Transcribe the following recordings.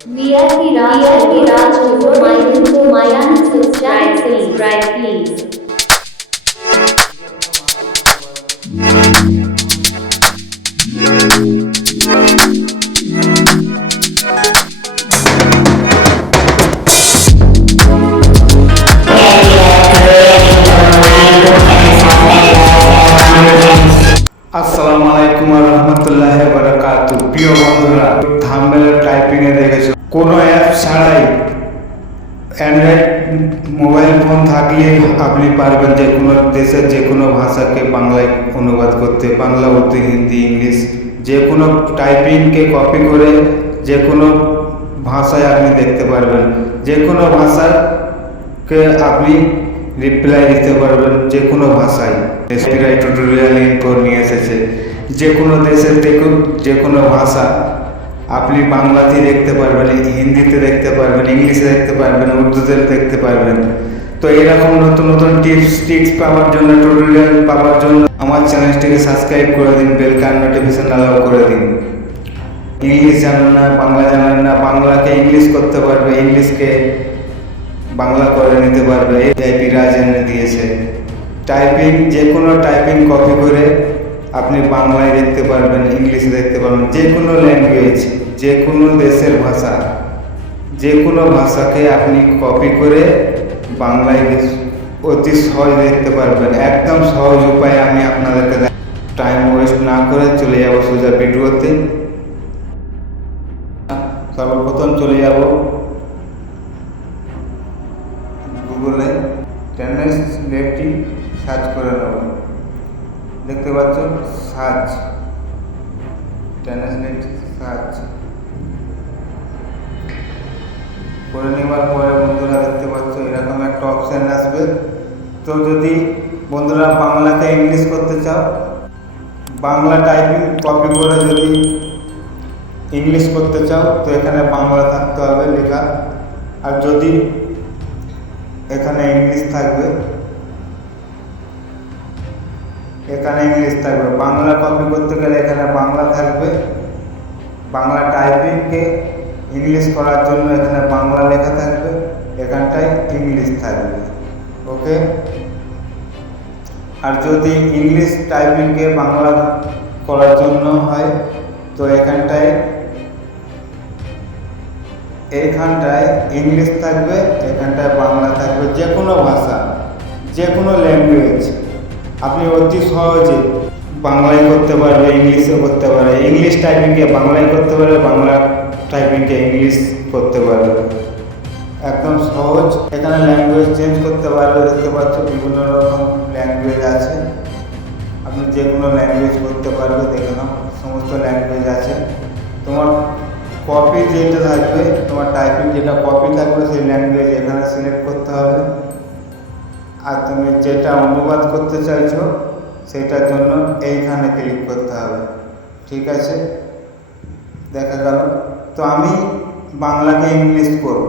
Viraj, to my channel, subscribe please. আসসালামু আলাইকুম ওয়া রাহমাতুল্লাহি ওয়া বারাকাতুহু। প্রিয় বন্ধুরা, থাম্বনেল টাইপিং এ দেখেছো কোনো অ্যাপ ছাড়াই অ্যান্ড্রয়েড মোবাইল ফোন থাকলে আপনি পারবেন যে কোনো দেশের যে কোনো ভাষাকে বাংলায় অনুবাদ করতে। বাংলা, উর্দু, হিন্দি, ইংলিশ যে কোনো টাইপিংকে কপি করে যে কোনো ভাষায় আপনি দেখতে পারবেন। যে কোনো ভাষাকে আপনি রিপ্লাই দিতে পারবেন যে কোনো ভাষায়। এসপিআই টিউটোরিয়াল ইনফো নিয়ে এসেছে। যে কোনো দেশের দেখুন যে কোনো ভাষা আপনি বাংলাতে দেখতে পারবেন, হিন্দিতে দেখতে পারবেন, ইংলিশে দেখতে পারবেন, উর্দুতে দেখতে পারবেন। তো এরকম নতুন নতুন টিপস পাওয়ার জন্য, টিউটোরিয়াল পাওয়ার জন্য আমার চ্যানেলটিকে সাবস্ক্রাইব করে দিন, বেল কান নোটিফিকেশন অল করে দিন। ইংলিশ জানেন না, বাংলা জানেন না, বাংলাকে ইংলিশ করতে পারবে, ইংলিশকে বাংলা করে নিতে পারবে। এই বিরাজ এনে দিয়েছে। টাইপিং যে কোনো টাইপিং কপি করে আপনি বাংলায় দেখতে পারবেন, ইংলিশে দেখতে পারবেন। যে কোনো ল্যাঙ্গুয়েজ, যে কোনো দেশের ভাষা, যে কোনো ভাষাকে আপনি কপি করে বাংলায় অতি সহজ দেখতে পারবেন। একদম সহজ উপায়ে আমি আপনাদেরকে টাইম ওয়েস্ট না করে চলে যাব সোজা ভিডিওতে। সর্বপ্রথম চলে যাব গুগলে, ট্রান্সলেটটি সার্চ করে নেব। দেখতে পাচ্ছ সার্চ, ট্রান্সলেট সার্চ করে নেওয়ার পরে বন্ধুরা দেখতে পাচ্ছ এরকম একটা অপশান আসবে। তো যদি বন্ধুরা বাংলাকে ইংলিশ করতে চাও, বাংলা টাইপিং কপি করে যদি ইংলিশ করতে চাও তো এখানে বাংলা থাকতে হবে লেখা। আর যদি এখানে ইংলিশ থাকবে, এখানে ইংলিশ থাকবে। বাংলা কপি করতে গেলে এখানে বাংলা থাকবে। বাংলা টাইপিংকে ইংলিশ করার জন্য এখানে বাংলা লেখা থাকবে, এখানটায় ইংলিশ থাকবে। ওকে। আর যদি ইংলিশ টাইপিংকে বাংলা করার জন্য হয় তো এইখানটায় ইংলিশ থাকবে, এখানটায় বাংলা থাকবে। যে কোনো ভাষা, যে কোনো ল্যাঙ্গুয়েজ আপনি অতি সহজে বাংলায় করতে পারবে, ইংলিশে করতে পারে। ইংলিশ টাইপিংকে বাংলায় করতে পারে, বাংলা টাইপিংকে ইংলিশ করতে পারবে। একদম সহজ। এখানে ল্যাঙ্গুয়েজ চেঞ্জ করতে পারবে। দেখতে পাচ্ছ বিভিন্ন রকম ল্যাঙ্গুয়েজ আছে, আপনি যে কোনো ল্যাঙ্গুয়েজ করতে পারবে। দেখে নাও সমস্ত ল্যাঙ্গুয়েজ আছে। তোমার কপি যেটা থাকবে, তোমার টাইপিং যেটা কপি থাকবে সেই ল্যাঙ্গুয়েজ এখানে সিলেক্ট করতে হবে। আর তুমি যেটা অনুবাদ করতে চাইছো সেটার জন্য এইখানে ক্লিক করতে হবে। ঠিক আছে, দেখা গেল। তো আমি বাংলাকে ইংলিশ করব।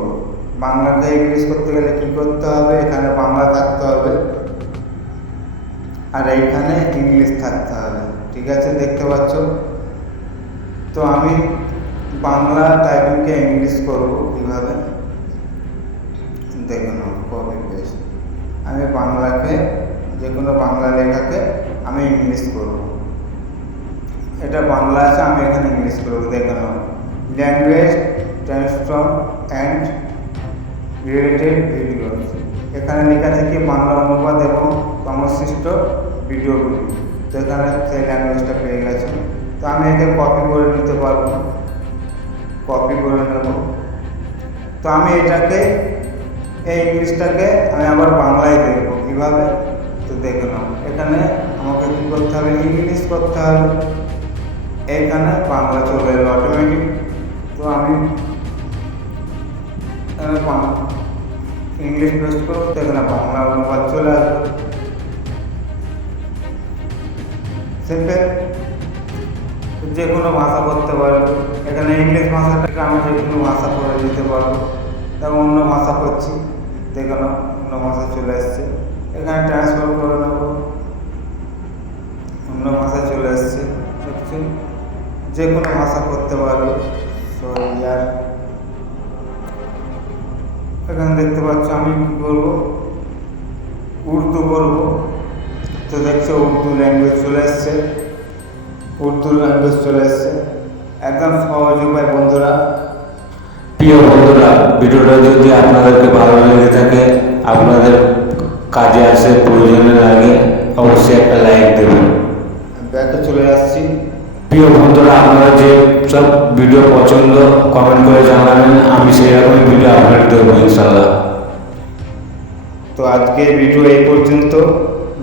বাংলাকে ইংলিশ করতে গেলে কী করতে হবে, এখানে বাংলা থাকতে হবে আর এইখানে ইংলিশ থাকতে হবে। ঠিক আছে, দেখতে পাচ্ছ। তো আমি বাংলা টাইপিংকে ইংলিশ করব কীভাবে দেখে নাও। Copy paste. আমি বাংলাকে, যে কোনো বাংলা লেখাকে আমি ইংলিশ করব। এটা বাংলা আছে, আমি এখানে ইংলিশ করব। দেখে নাও language transform and related videos. এখানে লেখা আছে কি বাংলা অনুবাদ এবং সংশ্লিষ্ট ভিডিওগুলি। তো এখানে সেই ল্যাঙ্গুয়েজটা পেয়ে গেছে। তো আমি একে কপি করে নিতে পারবো, কপি করে নেব। তো আমি এটাকে, এই ইংলিশটাকে আমি আবার বাংলায় দেখবো কীভাবে। তো দেখে নাও এখানে আমাকে কী করতে হবে, ইংলিশ করতে হবে। এইখানে বাংলা চলে এলো অটোমেটিক। তো আমি ইংলিশ পেস্ট করবো, তো এখানে বাংলা অনুবাদ চলে আসবে। সিম্পল। যে কোনো ভাষা করতে পারবো। এখানে ইংলিশ ভাষাটাকে আমি যে কোনো ভাষা করে দিতে পারবো। তারপর অন্য ভাষা করছি, দেখে নাও অন্য ভাষা চলে আসছে। এখানে ট্রান্সফার করে নেব, অন্য ভাষা চলে আসছে। দেখছি যে কোনো ভাষা করতে পারবো। সো ইয়ার এখানে দেখতে পাচ্ছ আমি কি করবো, উর্দু করবো। তো দেখছো উর্দু ল্যাঙ্গুয়েজ চলে এসছে, উর্দু ল্যাঙ্গুয়েজ চলে এসছে। একদম সহজ উপায় বন্ধুরা। প্রিয় বন্ধুরা, ভিডিওটা যদি আপনাদেরকে ভালো লেগে থাকে, আপনাদের কাজে আসে, প্রয়োজনে লাগে, অবশ্যই একটা লাইক দেবেন। ব্যাকে চলে আসছি। প্রিয় বন্ধুরা, আপনারা যে সব ভিডিও পছন্দ কমেন্ট করে জানাবেন, আমি সেই রকমই ভিডিও আপলোড দেবো ইনশাল্লাহ। তো আজকে ভিডিও এই পর্যন্ত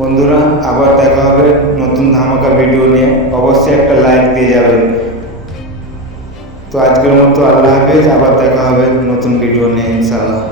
বন্ধুরা, আবার দেখা হবে নতুন ধামাকা ভিডিও নিয়ে। অবশ্যই একটা লাইক দিয়ে যাবেন। তো আজকের মতো আল্লাহ হাফেজ, আবার দেখা হবে নতুন ভিডিও নিয়ে ইনশাল্লাহ।